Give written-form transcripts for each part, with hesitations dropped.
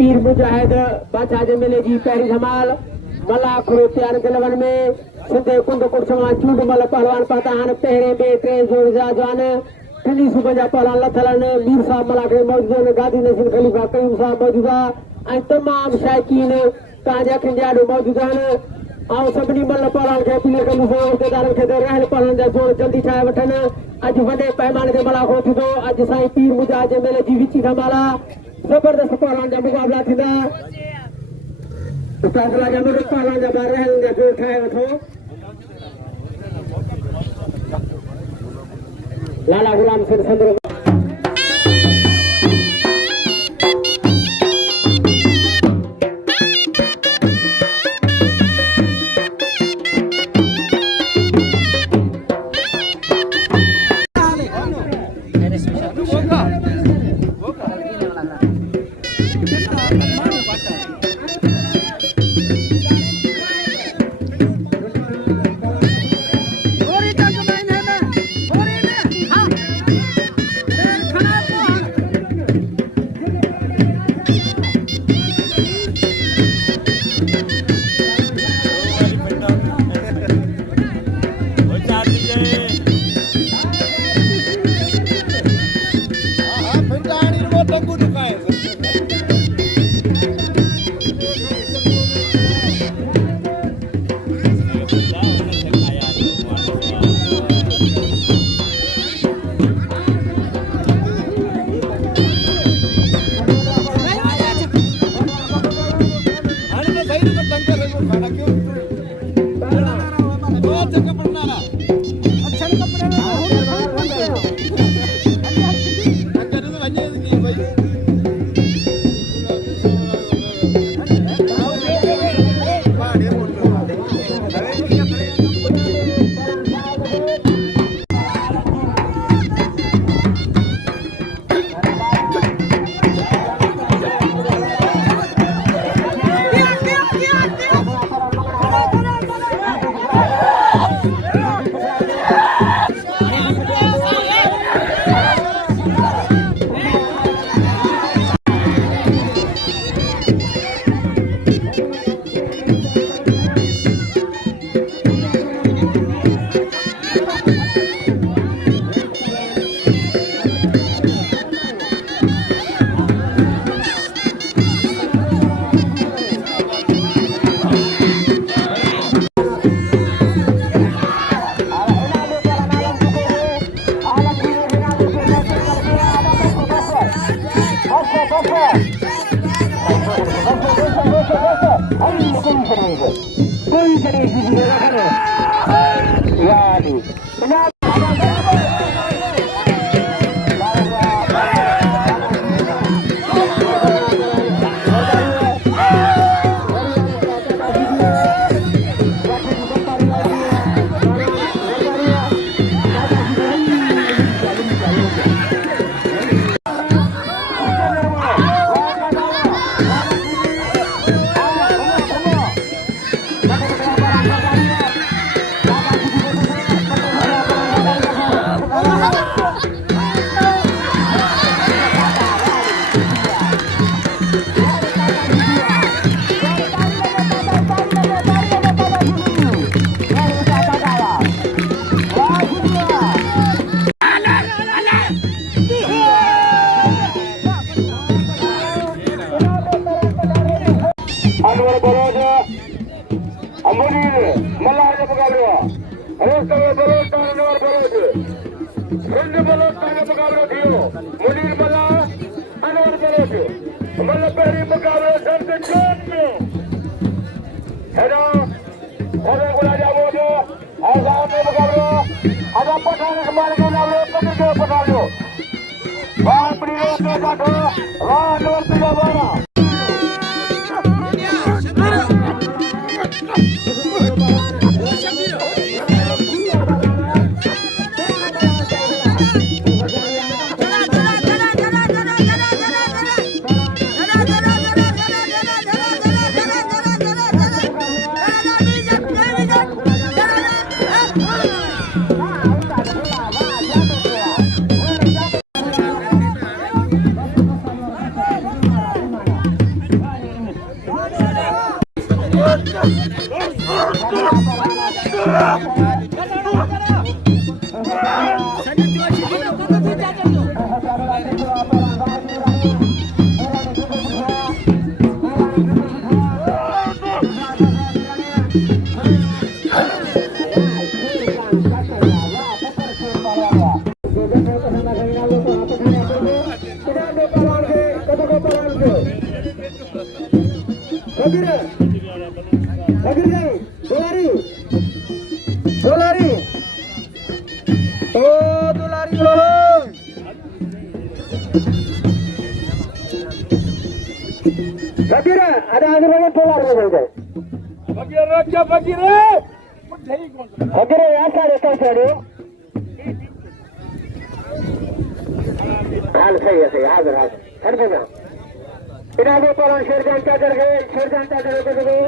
पीर मुजाहिद बादशाह जमेले जी पहिरीं धमाल मला खुरोतियान के लगन में सिंधे कुंड कुर्समा चूंड मल पहलवान पतान पहिरे बे टे जोर जा जान ठंडी सुबह जा पहलवान लथलन मीर साहब मला के मौजूद गादी नसीन खलीफा कयूम साहब मौजूदा ऐं तमाम शायकीन तव्हांजे अखियुनि ॾाढो मौजूद आहिनि ऐं सभिनी मल पहलवान खे अपील कंदुसि उहिदेदारनि खे त रहल पहलवान जा जोड़ जल्दी ठाहे वठनि अॼु वॾे पैमाने ते मलाखो थींदो अॼु साईं पीर मुजाहिद जमेले जी विची धमाला जबरदस्त पहलवान जा मुक़ाबला थींदा फैसला जब पहलवान जा ॿार रहल जा जोड़ ठाहे वठो लाला गुलाम सिंह संदर ada angin polar saja. Bagire ya सारे तो चढ़ो हाल सही है सही हाजिर हर जगह इनागे पोलान शेरजान क्या कर गए शेरजान क्या कर गए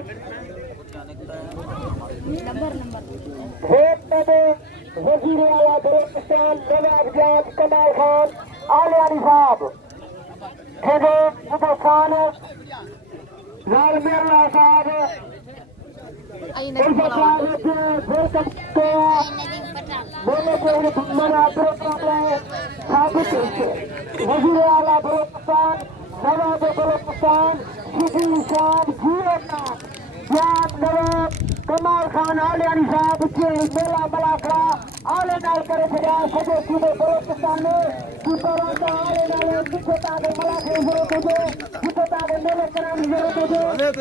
नंबर वजीर आला बलोचिस्तान नवाब जाट कमाल खान आलियानी साहब ठेके मुझे खान लाल मेरला साहब वजीर आला बलोचिस्तान नवाब बलोचिस्तान नवाब कमाल खान आलियानी साहब के मेला मलाकड़ा आले नाल करे फिरा सजे सूबे बलोचिस्तान में सुपरांता आले नाल सुखता के मलाकड़े जरूरत है सुखता के मेले कराने जरूरत है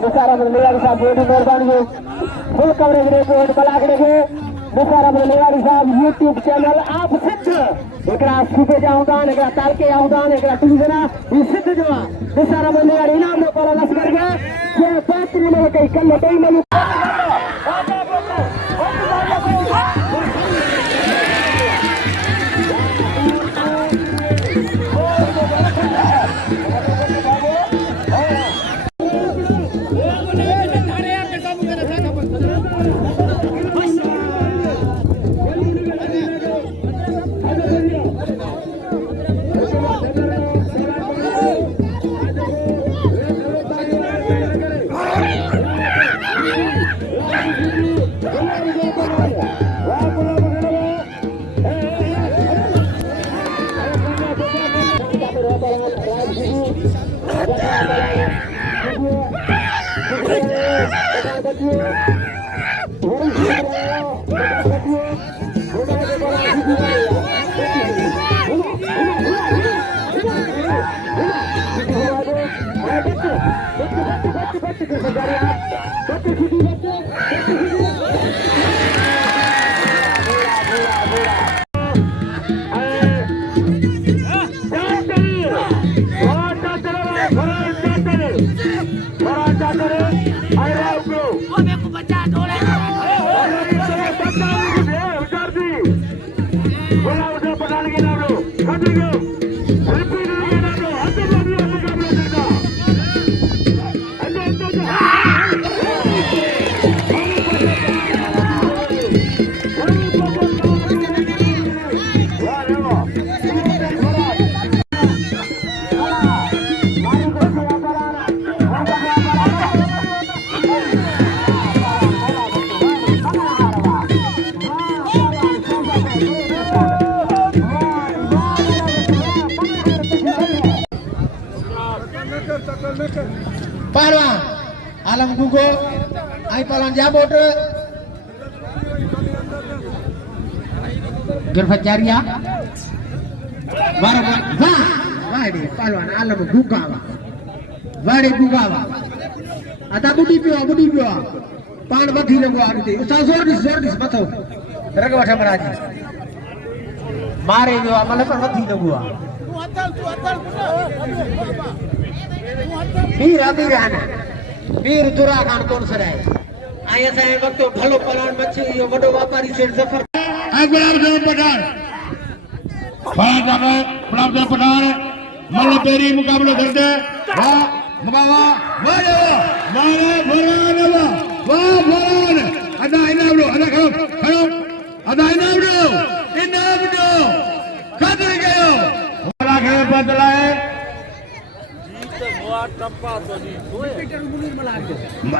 निसार अहमद लिवारी साहब बहुत मेहरबानी है फुल कवरेज रिपोर्ट बलाक रखे निसार अहमद लिवारी साहब यूट्यूब चैनल आप सिद्ध एकरा सुबह जाऊंदान एकरा ताल के आऊंदान एकरा टीजना ये सिद्ध जो निसार अहमद लिवारी इनाम में पड़ा लश्कर के ये बेहतरीन है कई कल कई में Parwa alam gugo ai palan jabot gerfajaria barabar wah ini paluan alam guga wah guga ada budi pio pan bathi lagu arti usah zor dis batau terang baca meraji mare jo amal pan bathi lagu वीर दुरा खान कौन sir है आया से वक्त भलो पलान मच्छी यो बड़ो व्यापारी से जफर गुलाब जामुन पठान मल्ल पेरी मुकाबला करते वाह मुकाबला वाह ada iनाम लो ada खड़ो ada iनाम लो खाते गयो वाला खेल बदला है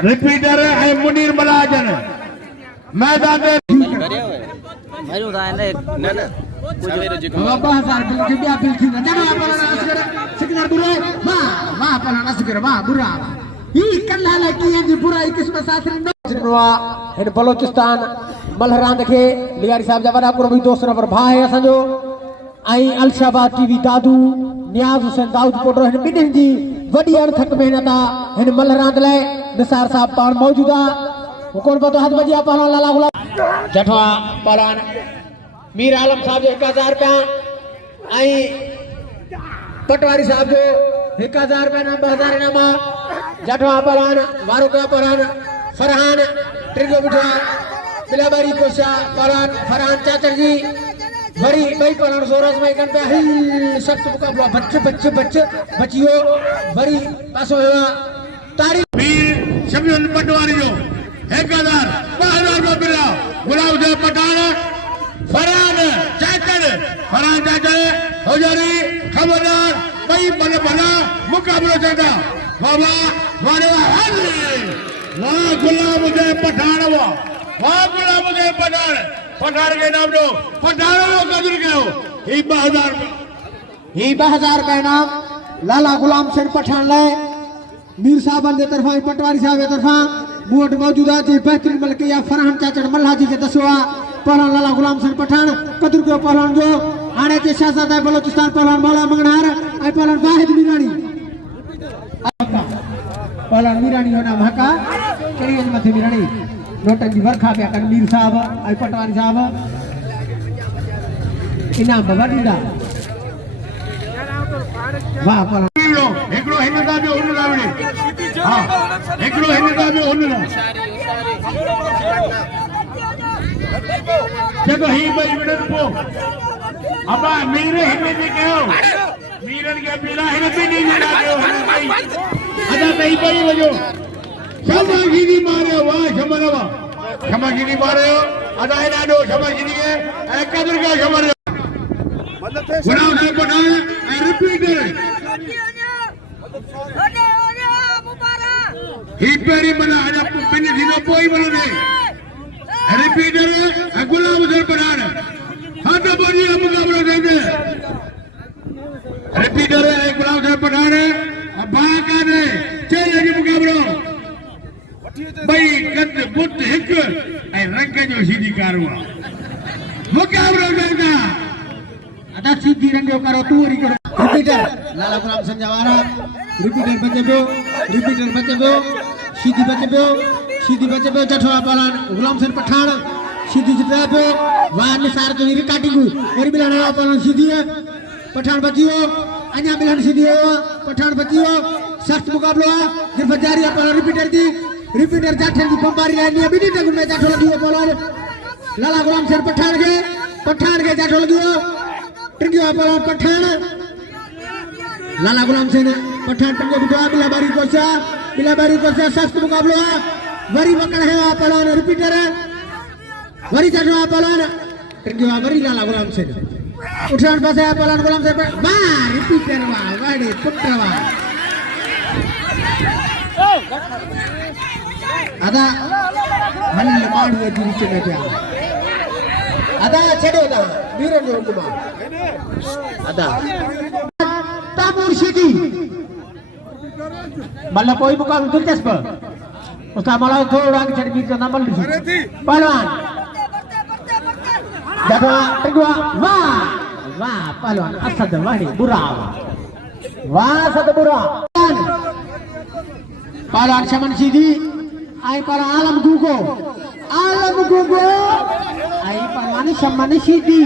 रिपीटर है मुनीर मलाजन मैदान में मरू था ने न बाबा हजार बिल दिया बिल थी ना apa asgara sekitar burai wah apa asgara wah burai ini kalla lagi yang di burai kisma satri जिनवा इन बलोचिस्तान मलहरान के लिगारी साहब जवाना को भी दोस्त नंबर भाई है संजो आई अलशाबाद टीवी दादू नियाज हुसैन दाऊद पोटो इन बिडिन जी वडी अर्थक मेहनत इन मलहरान ले निसार साहब पान मौजूदा कौन पतो हाथ बजिया पान लाला गुलाब जठवा पालान मीर आलम साहब 1000 रुपया आई पटवारी साहब जो 1000 रुपया नाम 2000 इनाम जाठवा पलान वारो का पलान फरहान ट्रिगो बिठा बिलाबारी कोशा पलान फरहान चाचर जी बड़ी बई पलान सोरस में कन पे हिल सख्त मुकाबला बच्चियो बड़ी पासो हेवा तारीख वीर शमीउल पटवारी जो 1000 2000 रुपया गुलाब से पठान फरहान चाचर हजारी खबरदार बई बना मुकाबला चलता बाबा वाले वाह गुलाब से पठान वाह गुलाब से पठान के नाम दो पठान कदर करो ही 2000 रुपया नाम लाला गुलाम सिंह पठान ले मीर साहब के तरफा पटवारी साहब के तरफा बोट मौजूदा जी बेहतरीन मलकिया फरहान चाचर मल्हा जी के दसवा पहलवान लाला गुलाम सिंह पठान कदर के पहलवान जो आने के शासक है बलोचिस्तान पहलवान मौला मंगनहार आई पहलवान वाहिद मीरानी पहलवान मीरानी होना महका करिए मथे मीरानी नोटन जी वर्खा पे अकन मीर साहब आई पटवारी साहब इनाम बाबा दीदा वाह पहलवान एकड़ो हिनदा में हुनदा में हां एकड़ो हिनदा में हुनदा देखो ही भाई मिनट को अबा मेरे हिन्ने के कहो मीरन के बिना हिन्ने भी नहीं लगा दो भाई अदा नहीं भाई वजो क्षमागिरी मारे वाह क्षमागिरी मारे अदा है ना दो क्षमागिरी के कदर का क्षमा गुलाम से पठान रिपीटर ही पेरी मना अदा पिन दिनो कोई मनो नहीं रिपीटर गुलाम से पठान हाथ बोली मुकाबला देंगे रिपीटर है गुलाम से पठान बाका ने चले जी मुकाबला भाई कद बुद्ध हिक ए रंग जो सीधी कारवा मुकाबला देंगे अदा सीधी रंग करो तू री करो रिपीटर लाला गुलाम सिंह जवारा रिपीटर बचबो सीधी बचबो जठवा पलान गुलाम सिंह पठान सीधी जिताबो वाह निसार तो रिकाटी को और बिलाना पलान सीधी है पठान बचियो अन्या बिलान सीधी है पठान बचियो सख्त मुकाबला गिरफ्त जारी है पलान रिपीटर जाठन की पंपारी लाइन है बिनी तक में जाठो लगी है पलान लाला गुलाम सिंह पठान के जाठो लगी है ट्रिंगियो पलान पठान लाला गुलाम सिंह पठान ट्रिंगियो बिठा बिलाबारी कोसा सख्त मुकाबला वरी पकड़ है पलान रिपीटर वरी जाठो पलान ट्रिंगियो वरी लाला गुलाम सिंह उठान पास है पलान गुलाम सिंह वाह रिपीटर वाह वाड़े पुत्र वाह अदा हल माड़िए दिरिचे में क्या अदा छड़ो दा वीरन जो हुकुमा अदा ताबूर सिटी मल्ला कोई मुकाबला दिलचस्प उसका मला थोड़ा आगे चढ़ मीर का नाम लिखो पहलवान देखो टिगवा वाह पहलवान असद वाड़ी बुरा वाह असद बुरा पहलवान शमन सीधी आई पर आलम गुगो आई पहलवान शमन सीधी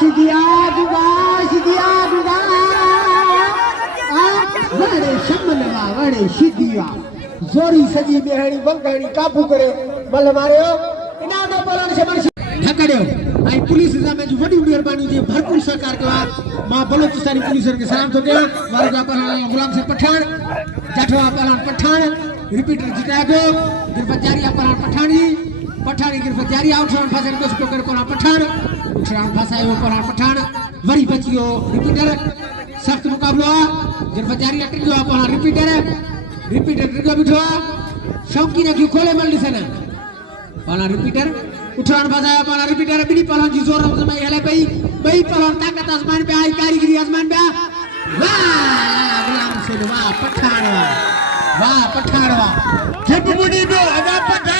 सीधी वड़े शमन वड़े सीधी जोरी सजी बेहड़ी बंगड़ी काबू करे बल मारियो इनाम पहलवान शमन ढकड़ियो आई पुलिस में जो बड़ी मेहरबानी जी भरपूर सहकार के बाद मां बलोचिस्तानी पुलिस के सलाम तो गया वारगा पहलवान गुलाम सिंह पठान जाठवा पहलवान पठान रिपीटर जितागो गिरफ्त जारी पहलवान पठानी गिरफ्त जारी उठान फासन को स्कोर पहलवान पठान उठान फासायो पहलवान पठान वरी बचियो रिपीटर सख्त मुकाबला गिरफ्त जारी ट्रिगो पहलवान रिपीटर ट्रिगो बिठवा शौकी ने खोले मल्ली सना पहलवान रिपीटर उठान फासाया पहलवान रिपीटर बिनी पहलवान जी जोर समय हेले बई पहलवान ताकत आसमान पे आई कारीगरी आसमान पे वाह गुलाम सिंह वाह पठान जब बुढ़ी में अदा पठान